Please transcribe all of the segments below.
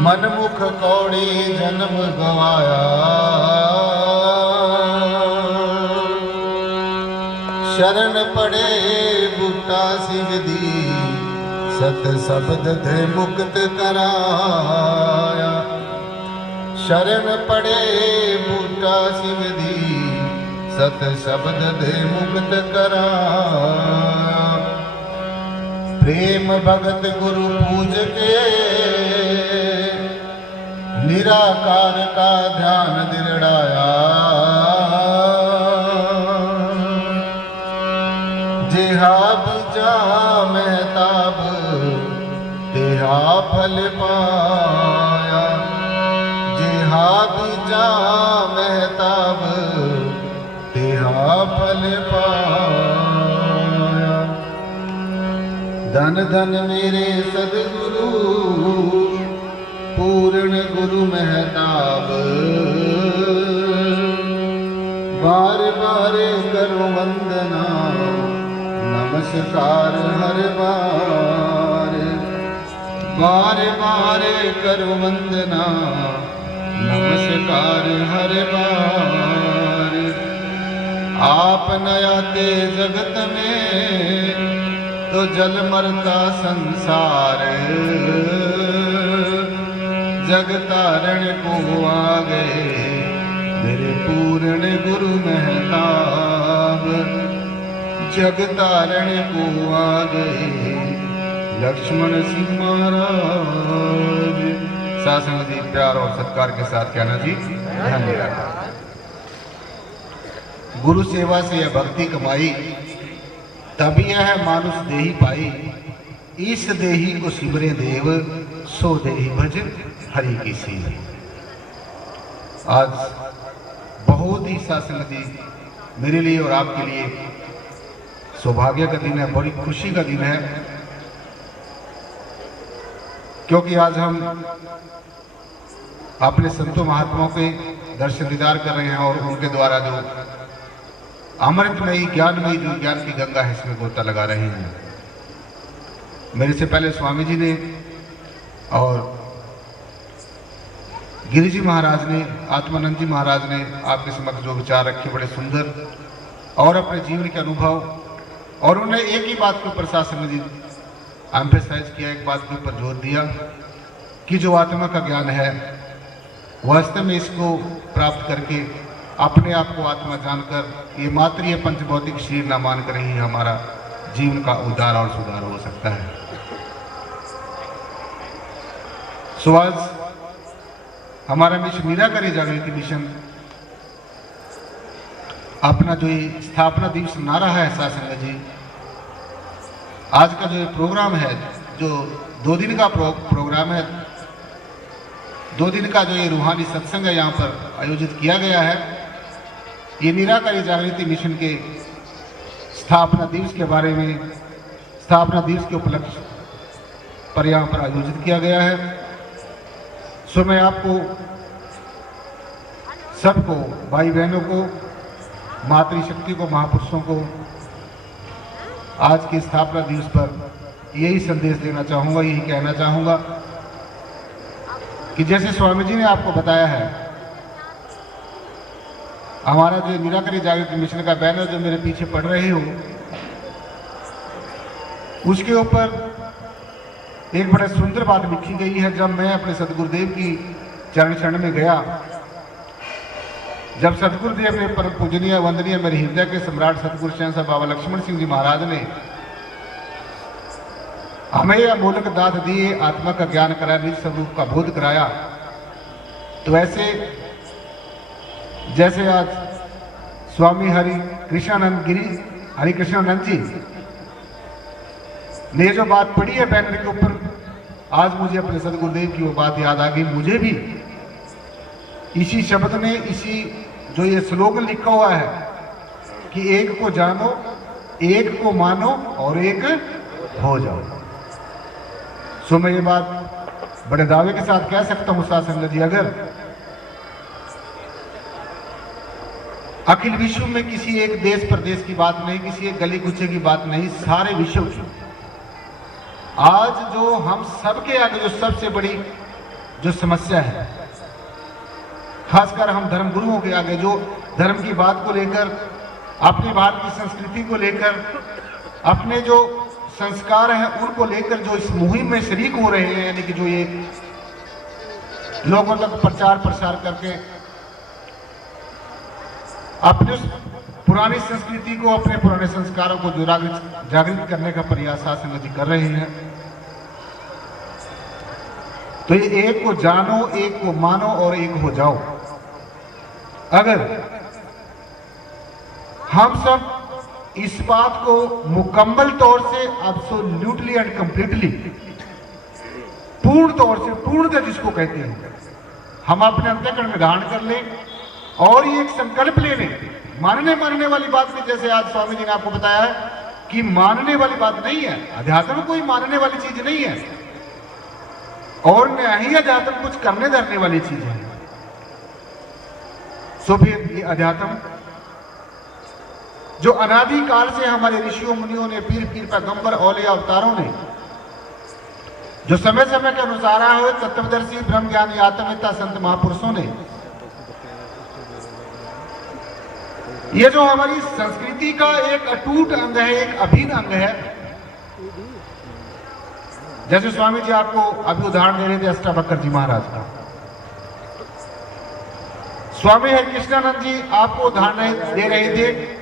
मनमुख कौड़ी जन्म गवाया, शरण पड़े बूटा सिंह दी, सत शब्द थे मुक्त कराया। शरण पड़े बूटा सिंह दी, सत शब्द दे मुक्त कराया। प्रेम भगत गुरु पूज के, निराकार का ध्यान दृढ़ाया। जेहा बीजा महताब, तेहा फल पाया। जेहा बीजा महताब, तेहा फल पाया। धन धन मेरे सदगुरु, पूर्ण गुरु महताब। बार बार करो वंदना, नमस्कार हर बार। बार बार करो वंदना, नमस्कार हर बार। आप न आते जगत में, तो जल मरता संसार। जगतारण को आ गए मेरे पूर्ण गुरु महताब। जगतारण को आ गए लक्ष्मण सिंह महाराज। शासन जी प्यार और सत्कार के साथ कहना जी धन्यवाद। गुरु सेवा से यह भक्ति कमाई, तभी यह मानुष देही पाई। ईस देही को सिमरे देव, सो देही भज हरि की सीध। आज बहुत ही शासन जी मेरे लिए और आपके लिए सौभाग्य का दिन है, बड़ी खुशी का दिन है, क्योंकि आज हम अपने संतों महात्माओं के दर्शन दीदार कर रहे हैं और उनके द्वारा जो अमृतमयी ज्ञानमयी जो ज्ञान की गंगा है इसमें गोता लगा रहे हैं। मेरे से पहले स्वामी जी ने और गिरिजी जी महाराज ने, आत्मानंद जी महाराज ने आपके समक्ष जो विचार रखे बड़े सुंदर और अपने जीवन के अनुभव, और उन्होंने एक ही बात के ऊपर शासन जी एम्फेसाइज किया, एक बात के ऊपर जोर दिया कि जो आत्मा का ज्ञान है वास्तव में इसको प्राप्त करके अपने आप को आत्मा जानकर ये मात्र ये पंचभौतिक शरीर न मानकर ही हमारा जीवन का उद्धार और सुधार हो सकता है। सो आज हमारा मिशन निराकारी जागृति मिशन अपना जो ये स्थापना दिवस मना रहा है शासन जी, आज का जो ये प्रोग्राम है, जो 2 दिन का प्रोग्राम है, 2 दिन का जो ये रूहानी सत्संग है यहाँ पर आयोजित किया गया है, ये निराकारी जागृति मिशन के स्थापना दिवस के बारे में, स्थापना दिवस के उपलक्ष्य पर यहाँ पर आयोजित किया गया है। सो मैं आपको सबको, भाई बहनों को, मातृशक्ति को, महापुरुषों को आज के स्थापना दिवस पर यही संदेश देना चाहूँगा, यही कहना चाहूँगा कि जैसे स्वामी जी ने आपको बताया है, हमारा जो निराकारी जागृति मिशन का बैनर जो मेरे पीछे पढ़ रहे हो, उसके ऊपर एक बड़ा सुंदर बात लिखी गई है। जब मैं अपने सदगुरुदेव की चरण शरण में गया, जब सदगुरुदेव ने परम पूजनीय वंदनीय मेरे हृदय के सम्राट सतगुरु शहंशाह बाबा लक्ष्मण सिंह जी महाराज ने हमें यह अमोलक दात दिए, आत्मा का ज्ञान कराया, निज स्वरूप का बोध कराया, तो ऐसे जैसे आज स्वामी हरि कृष्णानंद जी ने जो बात पढ़ी है बैनर के ऊपर, आज मुझे अपने सदगुरुदेव की वो बात याद आ गई। मुझे भी इसी शब्द में, इसी जो ये स्लोगन लिखा हुआ है कि एक को जानो, एक को मानो और एक हो जाओ। सो मैं ये बात बड़े दावे के साथ कह सकता हूँ साधु जी, अगर अखिल विश्व में किसी एक देश प्रदेश की बात नहीं, किसी एक गली कुचे की बात नहीं, सारे विश्व की आज जो हम सबके आगे जो सबसे बड़ी जो समस्या है, खासकर हम धर्म गुरुओं के आगे जो धर्म की बात को लेकर, अपने भारत की संस्कृति को लेकर, अपने जो संस्कार हैं उनको लेकर जो इस मुहिम में शरीक हो रहे हैं, यानी कि जो ये लोगों तक प्रचार प्रसार करके अपने उस पुरानी संस्कृति को, अपने पुराने संस्कारों को जो जागृत करने का प्रयास साध संगत जी कर रहे हैं। तो ये एक को जानो, एक को मानो और एक हो जाओ। अगर हम सब इस बात को मुकम्मल तौर से, एब्सोल्युटली एंड कंप्लीटली, पूर्ण तौर से, पूर्णतः जिसको कहते हैं, हम अपने अंतःकरण में धारण कर लें और ये एक संकल्प ले लें। मानने वाली बात भी, जैसे आज स्वामी जी ने आपको बताया है कि मानने वाली बात नहीं है, अध्यात्म कोई मानने वाली चीज नहीं है, और न ही अध्यात्म कुछ करने धरने वाली चीज है। सो फिर ये अध्यात्म जो अनादि काल से हमारे ऋषियों मुनियों ने, पीर पैगंबर औलिया अवतारों ने जो समय समय के अनुसार आए हुए तत्वदर्शी ब्रह्म ज्ञानी आत्मवेता संत महापुरुषों ने, ये जो हमारी संस्कृति का एक अटूट अंग है, एक अभिन्न अंग है। जैसे स्वामी जी आपको अभी उदाहरण दे रहे थे अष्टावक्र जी महाराज का, स्वामी हरिकृष्णानंद जी आपको उदाहरण दे रहे थे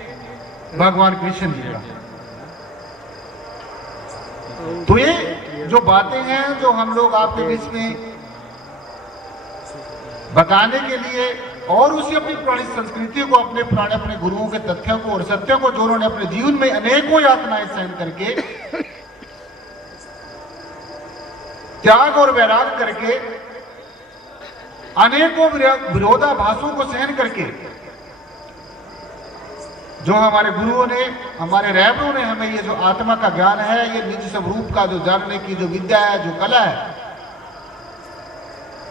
भगवान कृष्ण जी का। तो ये जो बातें हैं जो हम लोग आपके बीच में बताने के लिए, और उसी अपनी पुरानी संस्कृति को, अपने पुराने अपने गुरुओं के तथ्यों को और सत्यों को, जो उन्होंने अपने जीवन में अनेकों यातनाएं सहन करके, त्याग और वैराग करके, अनेकों विरोधाभासों को सहन करके, जो हमारे गुरुओं ने, हमारे रहबरों ने हमें ये जो आत्मा का ज्ञान है, ये निज स्वरूप का जो जानने की जो विद्या है, जो कला है,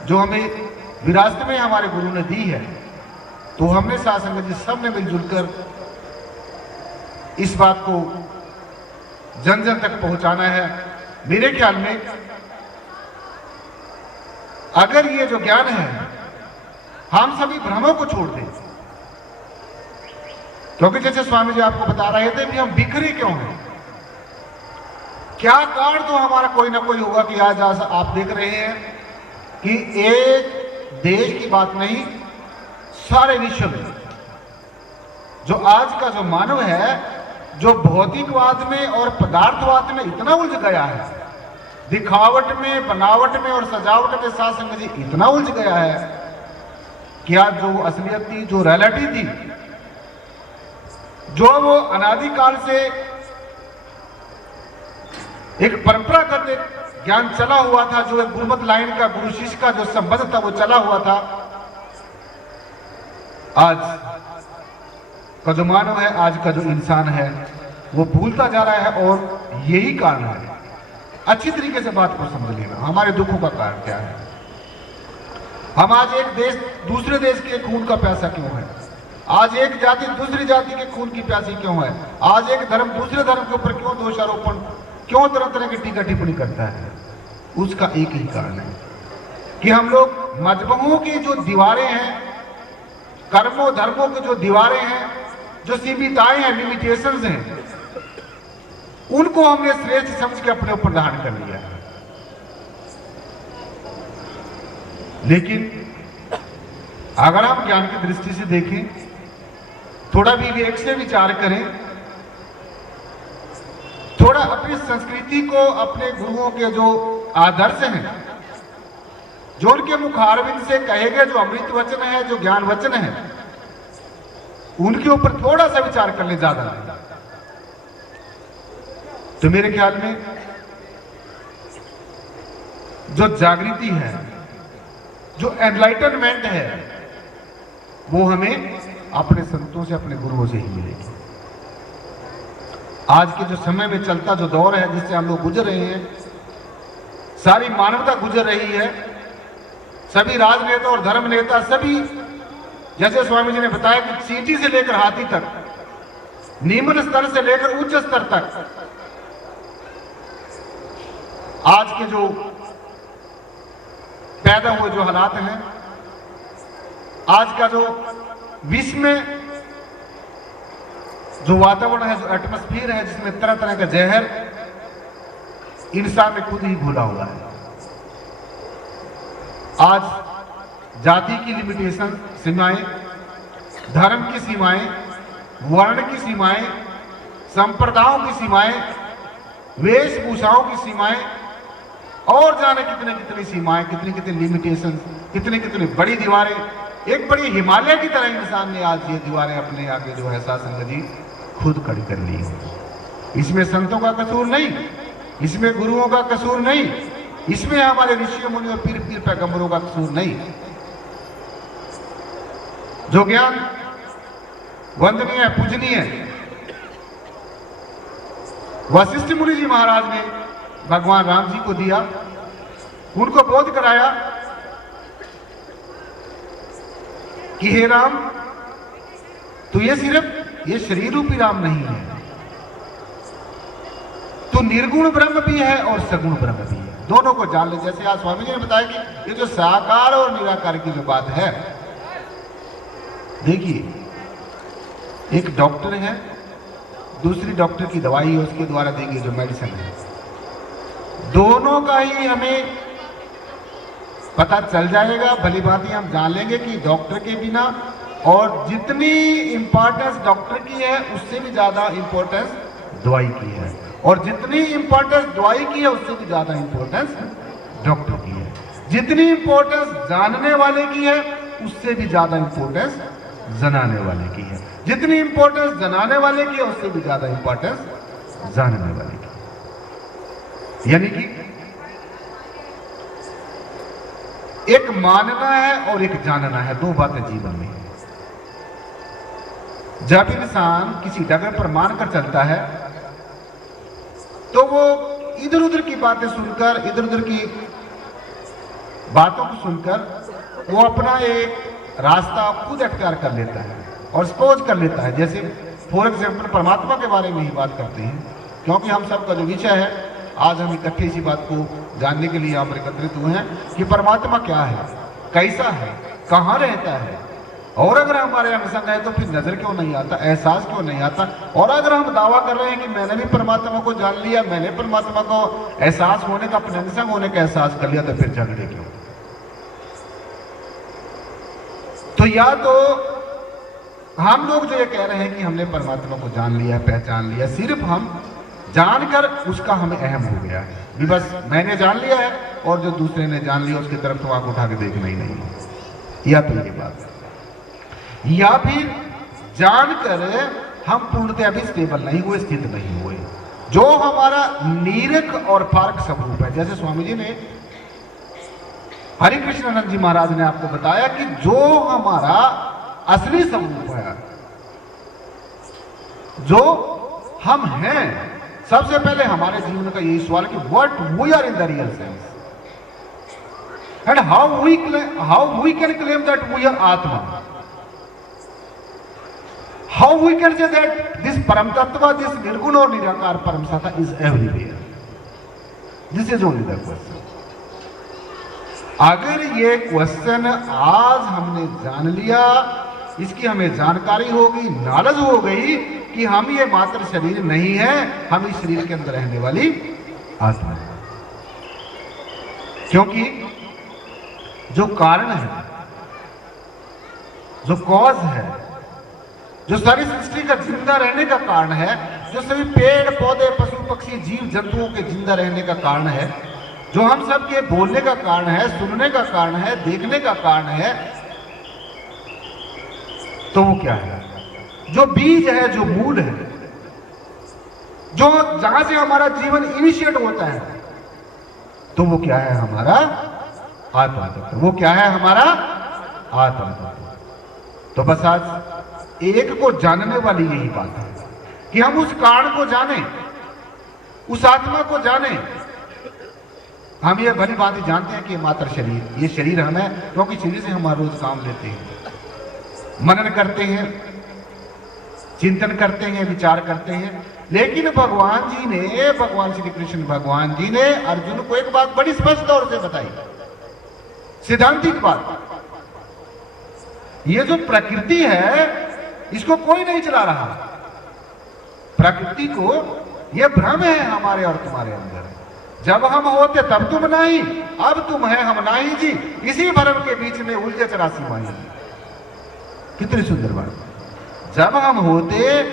जो हमें विरासत में हमारे गुरु ने दी है, तो हमने साध संगत जी सब ने मिलजुल कर इस बात को जन जन तक पहुंचाना है। मेरे ख्याल में अगर ये जो ज्ञान है हम सभी भ्रमों को छोड़ दें, क्योंकि जैसे स्वामी जी आपको बता रहे थे कि हम बिखरे क्यों हैं, क्या कारण तो हमारा कोई ना कोई होगा कि आज आप देख रहे हैं कि एक देश की बात नहीं, सारे विश्व में जो आज का जो मानव है, जो भौतिकवाद में और पदार्थवाद में इतना उलझ गया है, दिखावट में, बनावट में और सजावट में साध संगत जी इतना उलझ गया है कि आज जो असलियत थी, जो रियलिटी थी, जो वो अनादिकाल से एक परंपरागत ज्ञान चला हुआ था, जो एक गुरुमत लाइन का, गुरु शिष्य का जो संबंध था वो चला हुआ था, आज का जो मानव है, आज का जो इंसान है, वो भूलता जा रहा है। और यही कारण है, अच्छी तरीके से बात को समझ लेना, हमारे दुखों का कारण क्या है। हम आज एक देश दूसरे देश के खून का प्यासा क्यों है, आज एक जाति दूसरी जाति के खून की प्यासी क्यों है, आज एक धर्म दूसरे धर्म के ऊपर क्यों दोषारोपण, क्यों तरह तरह की टीका टिप्पणी करता है, उसका एक ही कारण है कि हम लोग मजहबों की जो दीवारें हैं, कर्मों धर्मों की जो दीवारें हैं, जो सीमितताएं हैं, लिमिटेशंस हैं, उनको हमने श्रेष्ठ समझ के अपने ऊपर धारण कर लिया है। लेकिन अगर हम ज्ञान की दृष्टि से देखें, थोड़ा भी विवेक से विचार करें, थोड़ा अपनी संस्कृति को, अपने गुरुओं के जो आदर्श हैं, जो उनके मुखारविंद से कहे गए जो अमृत वचन है, जो ज्ञान वचन है, उनके ऊपर थोड़ा सा विचार कर ले, ज्यादा नहीं। तो मेरे ख्याल में जो जागृति है, जो एनलाइटनमेंट है, वो हमें अपने संतों से, अपने गुरुओं से ही मिलेगी। आज के जो समय में चलता जो दौर है, जिससे हम लोग गुजर रहे हैं, सारी मानवता गुजर रही है, सभी राजनेता और धर्म नेता सभी, जैसे स्वामी जी ने बताया कि चींटी से लेकर हाथी तक, निम्न स्तर से लेकर उच्च स्तर तक, आज के जो पैदा हुए जो हालात हैं, आज का जो विश्व में जो वातावरण है, जो एटमॉस्फेयर है, जिसमें तरह तरह का जहर इंसान ने खुद ही घोला हुआ है। आज जाति की लिमिटेशन, सीमाएं, धर्म की सीमाएं, वर्ण की सीमाएं, संप्रदायों की सीमाएं, वेशभूषाओं की सीमाएं और जाने कितने कितनी सीमाएं, कितनी कितनी लिमिटेशन, कितनी कितनी बड़ी दीवारें, एक बड़ी हिमालय की तरह इंसान ने आज ये दीवारें अपने आगे जो है सासंग जी खुद खड़ी कर ली। इसमें संतों का कसूर नहीं, इसमें गुरुओं का कसूर नहीं, इसमें हमारे ऋषियों मुनियों और पीर पैगंबरों का कसूर नहीं। जो ज्ञान वंदनीय है, पूजनीय है, वशिष्ठ मुनि जी महाराज ने भगवान राम जी को दिया, उनको बोध कराया कि हे राम, तो ये सिर्फ ये शरीर रूपी राम नहीं है, तो निर्गुण ब्रह्म भी है और सगुण ब्रह्म भी है, दोनों को जान ले। जैसे आज स्वामी जी ने बताया कि ये जो साकार और निराकार की जो बात है, देखिए एक डॉक्टर है, दूसरी डॉक्टर की दवाई है, उसके द्वारा देंगे जो मेडिसिन है, दोनों का ही हमें पता चल जाएगा, भली भांति हम जान लेंगे कि डॉक्टर के बिना, और जितनी इंपॉर्टेंस डॉक्टर की है उससे भी ज्यादा इंपॉर्टेंस दवाई की है, और जितनी इंपॉर्टेंस दवाई की है उससे भी ज्यादा इंपॉर्टेंस डॉक्टर की है, जितनी इंपॉर्टेंस जानने वाले की है उससे भी ज्यादा इंपॉर्टेंस जनाने वाले की है, जितनी इंपॉर्टेंस जनाने वाले की है उससे भी ज्यादा इंपॉर्टेंस जानने वाले की। यानी कि एक मानना है और एक जानना है, दो बातें जीवन में। जब इंसान किसी डगर पर मानकर चलता है तो वो इधर उधर की बातें सुनकर, इधर उधर की बातों को सुनकर वो अपना एक रास्ता खुद अख्तियार कर लेता है और सपोज कर लेता है। जैसे फॉर एग्जाम्पल परमात्मा के बारे में ही बात करते हैं, क्योंकि हम सबका जो विषय है, आज हम इकट्ठे इसी बात को जानने के लिए यहाँ पर एकत्रित हुए हैं कि परमात्मा क्या है, कैसा है, कहाँ रहता है, और अगर हमारे अंग संग है तो फिर नजर क्यों नहीं आता, एहसास क्यों नहीं आता, और अगर हम दावा कर रहे हैं कि मैंने भी परमात्मा को जान लिया, मैंने परमात्मा को एहसास होने का, अपने अंग संग होने का एहसास कर लिया, तो फिर झगड़े क्यों? तो या तो हम लोग जो ये कह रहे हैं कि हमने परमात्मा को जान लिया, पहचान लिया, सिर्फ हम जानकर उसका हमें अहम हो गया है कि बस मैंने जान लिया है और जो दूसरे ने जान लिया उसकी तरफ तो आंख उठा के देखना ही नहीं। या तो ये बात है, या फिर जानकर हम पूर्णतया भी स्टेबल नहीं हुए, स्थित नहीं हुए। जो हमारा नीरक और पारक स्वरूप है, जैसे स्वामी जी ने, हरि कृष्णानंद जी महाराज ने आपको बताया कि जो हमारा असली स्वरूप है, जो हम हैं, सबसे पहले हमारे जीवन का यही सवाल कि what we are in the real sense and how we can claim that we are atma, how we can say that this param tattva, this nirgun और nirakar param satta is everywhere. This is only the question. अगर ये क्वेश्चन आज हमने जान लिया, इसकी हमें जानकारी हो गई, नॉलेज हो गई कि हम ये मात्र शरीर नहीं है, हम इस शरीर के अंदर रहने वाली आत्मा है। क्योंकि जो कारण है, जो कॉज है, जो सारी सृष्टि का जिंदा रहने का कारण है, जो सभी पेड़ पौधे पशु पक्षी जीव जंतुओं के जिंदा रहने का कारण है, जो हम सब के बोलने का कारण है, सुनने का कारण है, देखने का कारण है, तो वो क्या है? जो बीज है, जो मूल है, जो जहां से हमारा जीवन इनिशिएट होता है, तो वो क्या है? हमारा आत्मा तत्व। वो क्या है? हमारा आत्मा तत्व। तो बस आज एक को जानने वाली यही बात है कि हम उस कारण को जाने, उस आत्मा को जाने। हम ये भली बात जानते हैं कि ये मात्र शरीर, ये शरीर हम है, क्योंकि शरीर से हम रोज काम लेते हैं, मनन करते हैं, चिंतन करते हैं, विचार करते हैं। लेकिन भगवान जी ने, भगवान श्री कृष्ण भगवान जी ने अर्जुन को एक बात बड़ी स्पष्ट तौर से बताई, सिद्धांतिक बात। ये जो प्रकृति है इसको कोई नहीं चला रहा। प्रकृति को ये भ्रम है हमारे और तुम्हारे अंदर। जब हम होते तब तुम नहीं, अब तुम है हम नहीं जी, इसी भ्रम के बीच में उलझे 84 माही। कितनी सुंदर बात। जब हम होते